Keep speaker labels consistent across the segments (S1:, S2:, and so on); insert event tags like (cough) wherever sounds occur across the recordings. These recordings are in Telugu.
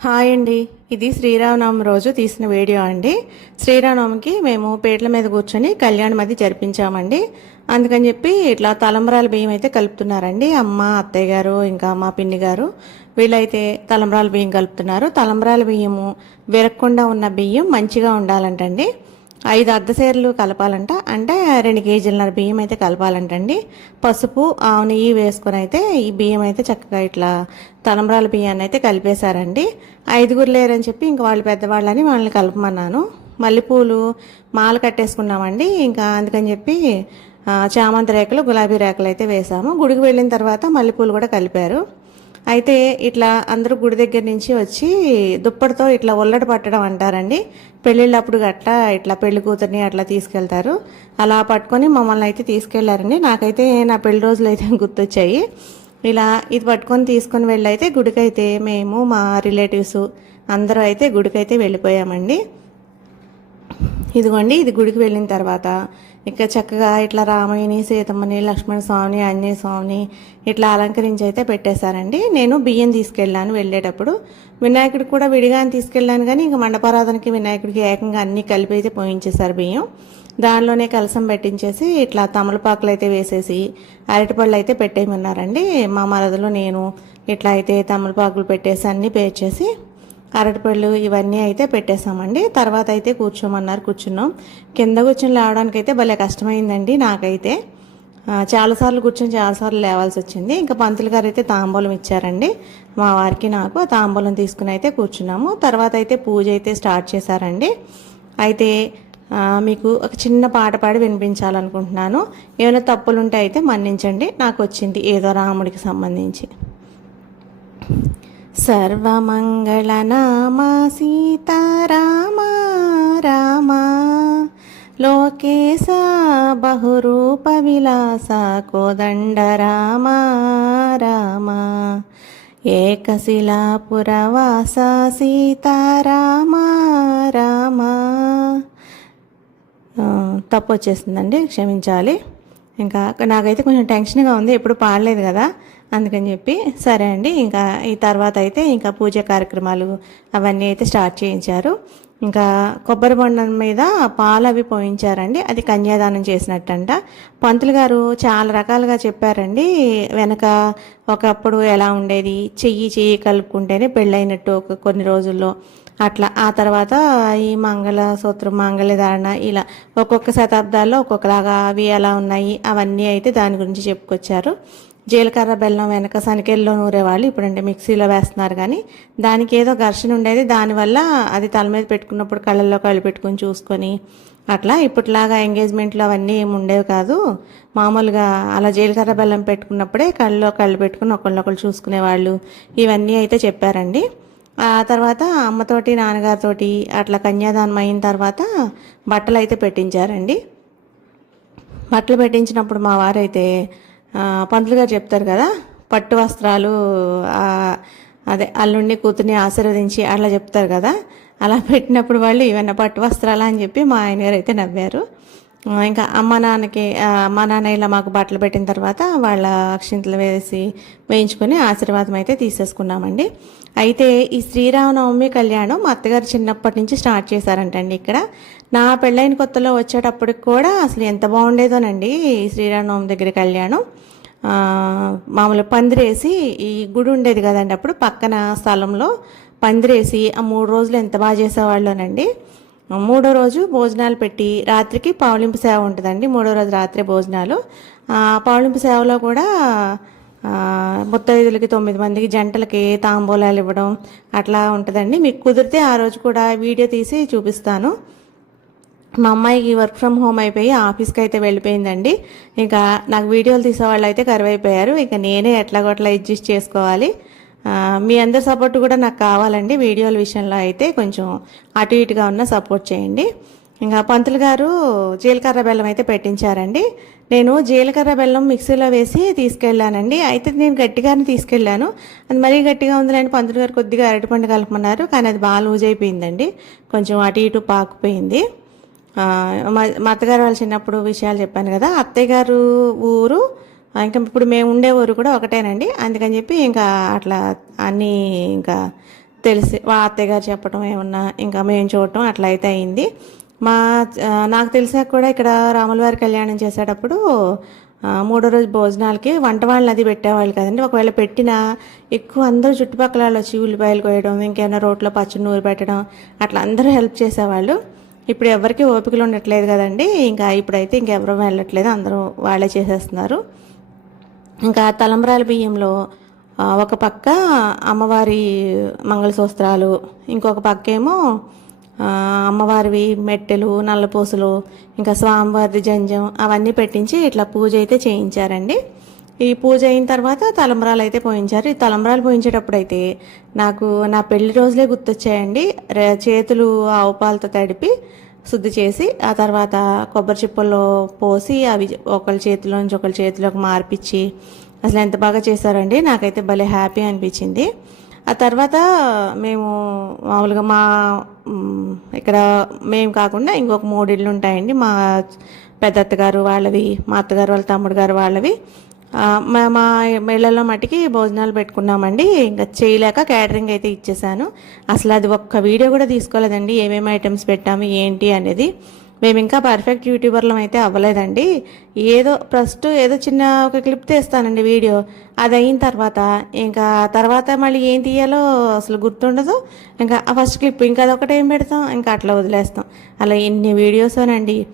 S1: హాయ్ అండి. ఇది శ్రీరామనవమి రోజు తీసిన వీడియో అండి. శ్రీరామనవమికి మేము పేట్ల మీద కూర్చొని కళ్యాణం అది జరిపించామండి. అందుకని చెప్పి ఇట్లా తలంబరాల బియ్యం అయితే కలుపుతున్నారండి. అమ్మ అత్తయ్య గారు ఇంకా మా పిన్ని గారు వీళ్ళైతే తలంబరాల బియ్యం కలుపుతున్నారు. తలంబరాల బియ్యము విరక్కుండా ఉన్న బియ్యం మంచిగా ఉండాలంటండి. ఐదు అర్ధసేర్లు కలపాలంట. అంటే రెండు కేజీలన్నర బియ్యం అయితే కలపాలంటండి. పసుపు ఆవు నెయ్యి వేసుకొని అయితే ఈ బియ్యం అయితే చక్కగా ఇట్లా తలంబ్రాల బియ్యాన్ని అయితే కలిపేశారండి. ఐదుగురు లేరని చెప్పి ఇంకా వాళ్ళు పెద్దవాళ్ళని వాళ్ళని కలపమన్నాను. మల్లెపూలు మాల కట్టేసుకున్నామండి. ఇంకా అందుకని చెప్పి చామంతి రేకులు గులాబీ రేకులు అయితే వేసాము. గుడికి వెళ్ళిన తర్వాత మల్లెపూలు కూడా కలిపారు. అయితే ఇట్లా అందరూ గుడి దగ్గర నుంచి వచ్చి దుప్పటితో ఇట్లా ఉల్లడి పట్టడం అంటారండి. పెళ్ళిళ్ళప్పుడు అట్లా ఇట్లా పెళ్ళి కూతుర్ని అట్లా తీసుకెళ్తారు. అలా పట్టుకొని మమ్మల్ని అయితే తీసుకెళ్ళారండి. నాకైతే నా పెళ్ళి రోజులు అయితే (laughs) గుర్తొచ్చాయి. ఇలా ఇది పట్టుకొని తీసుకొని వెళ్ళైతే గుడికైతే మేము మా రిలేటివ్స్ అందరూ అయితే గుడికైతే వెళ్ళిపోయామండి. ఇదిగోండి ఇది గుడికి వెళ్ళిన తర్వాత ఇక చక్కగా ఇట్లా రామయ్యని సీతమ్మని లక్ష్మణ స్వామిని ఆంజనేయ స్వామిని ఇట్లా అలంకరించి అయితే పెట్టేశారండి. నేను బియ్యం తీసుకెళ్ళాను వెళ్ళేటప్పుడు. వినాయకుడికి కూడా విడిగానే తీసుకెళ్ళాను కానీ ఇంకా మండపారాధనకి వినాయకుడికి ఏకంగా అన్నీ కలిపి అయితే పోయించేశారు బియ్యం. దానిలోనే కలసం పెట్టించేసి ఇట్లా తమలపాకులు అయితే వేసేసి అరటిపళ్ళు అయితే పెట్టేయమన్నారండి. మా మరదలో నేను ఇట్లా అయితే తమలపాకులు పెట్టేసి అన్నీ పేర్చేసి అరటిపళ్ళు ఇవన్నీ అయితే పెట్టేశామండి. తర్వాత అయితే కూర్చోమన్నారు కూర్చున్నాం. కింద కూర్చొని లేవడానికి అయితే భలే కష్టమైందండి నాకైతే. చాలాసార్లు కూర్చొని చాలాసార్లు లేవాల్సి వచ్చింది. ఇంకా పంతులు గారు అయితే తాంబూలం ఇచ్చారండి. మా వారికి నాకు ఆ తాంబూలం తీసుకుని అయితే కూర్చున్నాము. తర్వాత అయితే పూజ అయితే స్టార్ట్ చేశారండి. అయితే మీకు ఒక చిన్న పాట పాడి వినిపించాలనుకుంటున్నాను. ఏమైనా తప్పులు ఉంటే అయితే మన్నించండి. నాకు వచ్చింది ఏదో రాముడికి సంబంధించి. సర్వమంగళనామా సీతారామ రామ. లోకేశ బహురూప విలాస కోదండ రామ. రామ ఏకశిలాపురవాస సీతారామ రామ. తప్పు వచ్చేసిందండి క్షమించాలి. ఇంకా నాకైతే కొంచెం టెన్షన్గా ఉంది ఎప్పుడు పాడలేదు కదా అందుకని చెప్పి సరే అండి ఇంకా ఈ తర్వాత అయితే ఇంకా పూజ కార్యక్రమాలు అవన్నీ అయితే స్టార్ట్ చేయించారు. ఇంకా కొబ్బరి బొండం మీద పాలు అవి పోయించారండి అది కన్యాదానం చేసినట్టంట. పంతులు గారు చాలా రకాలుగా చెప్పారండి వెనక ఒకప్పుడు ఎలా ఉండేది చెయ్యి చెయ్యి కలుపుకుంటేనే పెళ్ళైనట్టు ఒక కొన్ని రోజుల్లో అట్లా. ఆ తర్వాత ఈ మంగళసూత్రం మంగళధారణ ఇలా ఒక్కొక్క శతాబ్దాల్లో ఒక్కొక్కలాగా అవి ఎలా ఉన్నాయి. అవన్నీ అయితే దాని గురించి చెప్పుకొచ్చారు. జీలకర్ర బెల్లం వెనక సనికెల్లో నూరేవాళ్ళు ఇప్పుడంటే మిక్సీలో వేస్తున్నారు కానీ దానికి ఏదో ఘర్షణ ఉండేది. దానివల్ల అది తల మీద పెట్టుకున్నప్పుడు కళ్ళల్లో కళ్ళు పెట్టుకొని చూసుకొని అట్లా. ఇప్పటిలాగా ఎంగేజ్మెంట్లు అవన్నీ ఏమి ఉండేవి కాదు. మామూలుగా అలా జీలకర్ర బెల్లం పెట్టుకున్నప్పుడే కళ్ళలో కళ్ళు పెట్టుకుని ఒకళ్ళొకళ్ళు చూసుకునేవాళ్ళు. ఇవన్నీ అయితే చెప్పారండి. ఆ తర్వాత అమ్మతోటి నాన్నగారితోటి అట్లా కన్యాదానం అయిన తర్వాత బట్టలు అయితే పెట్టించారండి. బట్టలు పెట్టించినప్పుడు మా వారైతే ఆ, పంతులు గారు చెప్తారు కదా పట్టు వస్త్రాలు అదే అల్లుండి కూతుర్ని ఆశీర్వదించి అట్లా చెప్తారు కదా అలా పెట్టినప్పుడు వాళ్ళు ఏమైనా పట్టు వస్త్రాలా అని చెప్పి మా ఆయన గారు అయితే నవ్వారు. ఇంకా అమ్మ నాన్నకి అమ్మ నాన్న ఇలా మాకు బట్టలు పెట్టిన తర్వాత వాళ్ళ అక్షింతలు వేసి వేయించుకొని ఆశీర్వాదం అయితే తీసేసుకున్నామండి. అయితే ఈ శ్రీరామనవమి కళ్యాణం మా అత్తగారు చిన్నప్పటి నుంచి స్టార్ట్ చేశారంటండి ఇక్కడ. నా పెళ్ళైన కొత్తలో వచ్చేటప్పటికి కూడా అసలు ఎంత బాగుండేదోనండి ఈ శ్రీరామనవమి దగ్గర కళ్యాణం. మామూలు పందిరేసి ఈ గుడి ఉండేది కదండి అప్పుడు పక్కన స్థలంలో. పందిరేసి ఆ మూడు రోజులు ఎంత బాగా చేసేవాళ్ళోనండి. మూడో రోజు భోజనాలు పెట్టి రాత్రికి పావులింపు సేవ ఉంటుందండి. మూడో రోజు రాత్రి భోజనాలు. పావులింపు సేవలో కూడా ముత్తైదులకి తొమ్మిది మందికి జంటలకి తాంబూలాలు ఇవ్వడం అట్లా ఉంటుందండి. మీకు కుదిరితే ఆ రోజు కూడా వీడియో తీసి చూపిస్తాను. మా అమ్మాయికి వర్క్ ఫ్రమ్ హోమ్ అయిపోయి ఆఫీస్కి అయితే వెళ్ళిపోయిందండి. ఇంకా నాకు వీడియోలు తీసేవాళ్ళు అయితే కరువైపోయారు. ఇక నేనే ఎట్లాగొట్లా అడ్జస్ట్ చేసుకోవాలి. మీ అందరి సపోర్ట్ కూడా నాకు కావాలండి. వీడియోల విషయంలో అయితే కొంచెం అటు ఇటుగా ఉన్న సపోర్ట్ చేయండి. ఇంకా పంతులు గారు జీలకర్ర బెల్లం అయితే పెట్టించారండి. నేను జీలకర్ర బెల్లం మిక్సీలో వేసి తీసుకెళ్ళానండి. అయితే నేను గట్టిగానే తీసుకెళ్ళాను. అది మరీ గట్టిగా ఉందిలేండి పంతులు గారు కొద్దిగా అరటిపండు కలపమన్నారు కానీ అది బాగా లూజ్ అయిపోయిందండి. కొంచెం అటు ఇటు పాకుపోయింది. మా అత్తగారు వాళ్ళు చిన్నప్పుడు విషయాలు చెప్పాను కదా అత్తయ్య గారు ఊరు ఇంకా ఇప్పుడు మేము ఉండే ఊరు కూడా ఒకటేనండి. అందుకని చెప్పి ఇంకా అట్లా అన్నీ ఇంకా తెలిసి వాళ్ళ అత్తయ్య గారు చెప్పడం ఏమన్నా ఇంకా మేము చూడటం అట్లా అయితే అయింది. మా నాకు తెలిసాక కూడా ఇక్కడ రాములవారి కళ్యాణం చేసేటప్పుడు మూడో రోజు భోజనాలకి వంట వాళ్ళని అది పెట్టేవాళ్ళు కదండి. ఒకవేళ పెట్టినా ఎక్కువ అందరూ చుట్టుపక్కల వాళ్ళు వచ్చి ఉల్లిపాయలు కోయడం ఇంకేమైనా రోట్లో పచ్చి నూరు పెట్టడం అట్లా అందరూ హెల్ప్ చేసేవాళ్ళు. ఇప్పుడు ఎవరికి ఓపికలు ఉండట్లేదు కదండి. ఇంకా ఇప్పుడైతే ఇంకెవరూ వెళ్ళట్లేదు. అందరూ వాళ్ళే చేసేస్తున్నారు. ఇంకా తలంబ్రాల బియ్యంలో ఒక పక్క అమ్మవారి మంగళసూత్రాలు ఇంకొక పక్క ఏమో అమ్మవారివి మెట్టెలు నల్లపూసలు ఇంకా స్వామివారి జంజం అవన్నీ పెట్టించి ఇట్లా పూజ అయితే చేయించారండి. ఈ పూజ అయిన తర్వాత తలంబ్రాలు అయితే పోయించారు. ఈ తలంబ్రాలు పోయించేటప్పుడు అయితే నాకు నా పెళ్ళి రోజులే గుర్తొచ్చాయండి. చేతులు ఆవుపాలతో తడిపి శుద్ధి చేసి ఆ తర్వాత కొబ్బరి చిప్పల్లో పోసి అవి ఒకళ్ళ చేతిలోంచి ఒకళ్ళ చేతిలోకి మార్పిచ్చి అసలు ఎంత బాగా చేశారండి? నాకైతే భలే హ్యాపీ అనిపించింది. ఆ తర్వాత మేము మామూలుగా మా ఇక్కడ మేము కాకుండా ఇంకొక మూడు ఇళ్ళు ఉంటాయండి. మా పెద్ద అత్తగారు వాళ్ళవి మా అత్తగారు వాళ్ళ తమ్ముడు గారు వాళ్ళవి. మా మా మట్టికి భోజనాలు పెట్టుకున్నామండి. ఇంకా చేయలేక క్యాటరింగ్ అయితే ఇచ్చేసాను. అసలు అది ఒక్క వీడియో కూడా తీసుకోలేదండి. ఏమేమి ఐటమ్స్ పెట్టాము ఏంటి అనేది. మేము ఇంకా పర్ఫెక్ట్ యూట్యూబర్లం అయితే అవ్వలేదండి. ఏదో ఫస్ట్ ఏదో చిన్న ఒక క్లిప్ తీస్తానండి వీడియో. అది అయిన తర్వాత ఇంకా తర్వాత మళ్ళీ ఏం తీయాలో అసలు గుర్తుండదు. ఇంకా ఫస్ట్ క్లిప్ ఇంకా అదొకటి ఏం పెడతాం ఇంకా అట్లా వదిలేస్తాం. అలా ఎన్ని వీడియోసేనండి.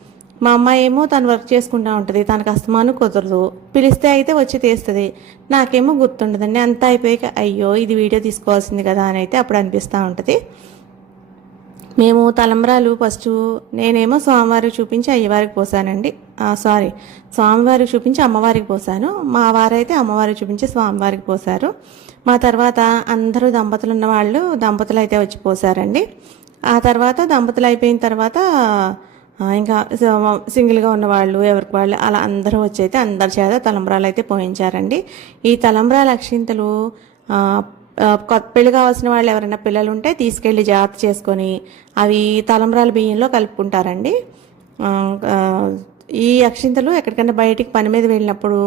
S1: మా అమ్మాయి ఏమో తను వర్క్ చేసుకుంటూ ఉంటుంది తనకు అస్తమాను కుదరదు. పిలిస్తే అయితే వచ్చి తీస్తుంది. నాకేమో గుర్తుండదండి అంతా అయిపోయాక అయ్యో ఇది వీడియో తీసుకోవాల్సింది కదా అని అయితే అప్పుడు అనిపిస్తూ ఉంటుంది. మేము తలంబరాలు ఫస్ట్ నేనేమో స్వామివారికి చూపించి అయ్యవారికి పోసానండి. సారీ స్వామివారికి చూపించి అమ్మవారికి పోసాను. మా వారైతే అమ్మవారికి చూపించి స్వామివారికి పోసారు. మా తర్వాత అందరూ దంపతులు ఉన్న వాళ్ళు దంపతులు అయితే వచ్చి పోసారండి. ఆ తర్వాత దంపతులు అయిపోయిన తర్వాత ఇంకా సింగిల్గా ఉన్న వాళ్ళు ఎవరికి వాళ్ళు అలా అందరూ వచ్చి అయితే అందరి చేత తలంబ్రాలు అయితే పోయించారండి. ఈ తలంబ్రాల అక్షింతలు కొత్త పెళ్ళి కావాల్సిన వాళ్ళు ఎవరైనా పిల్లలు ఉంటే తీసుకెళ్ళి జాగ్రత్త చేసుకొని అవి తలంబ్రాల బియ్యంలో కలుపుకుంటారండి. ఈ అక్షింతలు ఎక్కడికైనా బయటికి పని మీద వెళ్ళినప్పుడు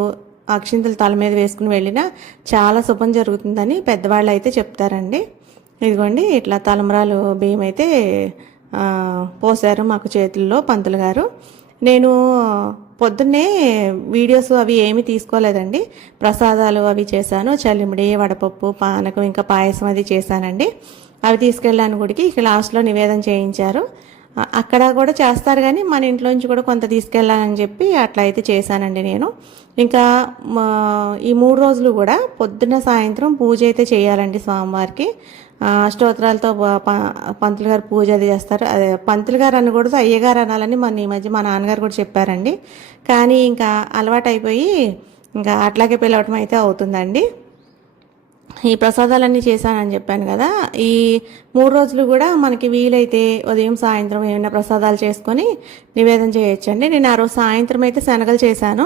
S1: అక్షింతలు తల మీద వేసుకుని వెళ్ళినా చాలా శుభం జరుగుతుందని పెద్దవాళ్ళు అయితే చెప్తారండి. ఇదిగోండి ఇట్లా తలంబ్రాలు బియ్యం అయితే పోసారు మాకు చేతుల్లో పంతులు గారు. నేను పొద్దున్నే వీడియోస్ అవి ఏమీ తీసుకోలేదండి. ప్రసాదాలు అవి చేశాను. చల్లిమిడి వడపప్పు పానకం ఇంకా పాయసం అది చేశానండి. అవి తీసుకెళ్ళాను గుడికి. ఇక లాస్ట్లో నివేదన చేయించారు. అక్కడ కూడా చేస్తారు కానీ మన ఇంట్లోంచి కూడా కొంత తీసుకెళ్ళాలని చెప్పి అట్లా అయితే చేశానండి నేను. ఇంకా మా- ఈ మూడు రోజులు కూడా పొద్దున్న సాయంత్రం పూజ అయితే చేయాలండి స్వామివారికి. అష్టోత్తరాలతో పంతులు గారు పూజ అది చేస్తారు. అదే పంతులు గారు అనకూడదు అయ్యగారు అనాలని మొన్న ఈ మధ్య మా నాన్నగారు కూడా చెప్పారండి. కానీ ఇంకా అలవాటు అయిపోయి ఇంకా అట్లాగే పిలవటం అయితే అవుతుందండి. ఈ ప్రసాదాలన్నీ చేశానని చెప్పాను కదా ఈ మూడు రోజులు కూడా మనకి వీలైతే ఉదయం సాయంత్రం ఏమైనా ప్రసాదాలు చేసుకొని నివేదన చేయొచ్చండి. నేను ఆ రోజు సాయంత్రం అయితే శనగలు చేశాను.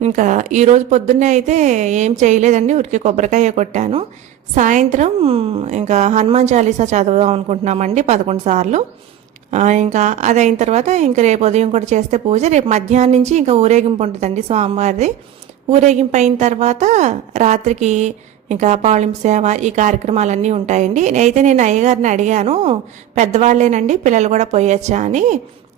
S1: ఇంకా ఈరోజు పొద్దున్నే అయితే ఏం చేయలేదండి ఉరికి కొబ్బరికాయ కొట్టాను. సాయంత్రం ఇంకా హనుమాన్ చాలీసా చదువుదాం అనుకుంటున్నామండి పదకొండు సార్లు. ఇంకా అది అయిన తర్వాత ఇంకా రేపు ఉదయం కూడా చేస్తే పూజ. రేపు మధ్యాహ్నం నుంచి ఇంకా ఊరేగింపు ఉంటుందండి స్వామివారిది. ఊరేగింపు అయిన తర్వాత రాత్రికి ఇంకా పాళిం సేవ ఈ కార్యక్రమాలన్నీ ఉంటాయండి. అయితే నేను అయ్యగారిని అడిగాను పెద్దవాళ్ళేనండి పిల్లలు కూడా పోయొచ్చా? అని.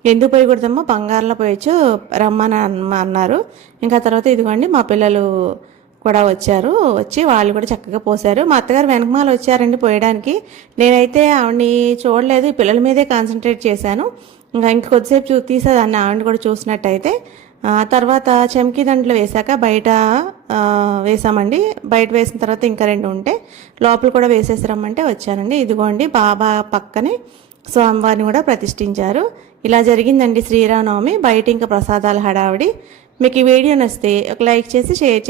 S1: ఎందుకు పోయకూడదమ్మా బంగారంలో పోయొచ్చు రమ్మని అన్న- అన్నారు. ఇంకా తర్వాత ఇదిగోండి మా పిల్లలు కూడా వచ్చారు. వచ్చి వాళ్ళు కూడా చక్కగా పోసారు మా అత్తగారు వెనకమాల వచ్చారండి పోయడానికి. నేనైతే ఆవిడని చూడలేదు పిల్లల మీదే కాన్సన్ట్రేట్ చేశాను. ఇంకా ఇంక కొద్దిసేపు చూ తీసేదాన్ని ఆవిడని కూడా చూసినట్టయితే. ఆ తర్వాత చెంకి దండలు వేశాక బయట వేసామండి బయట వేసిన తర్వాత ఇంకా రెండు ఉంటే లోపల కూడా వేసేసి రమ్మంటే వచ్చానండి. ఇదిగోండి బాబా పక్కనే స్వామివారిని కూడా ప్రతిష్ఠించారు. ఇలా జరిగిందండి శ్రీరామనవమి. బయట ఇంకా ప్రసాదాల హడావిడి. మీకు ఈ వీడియో నచ్చితే ఒక లైక్ చేసి షేర్ చేసి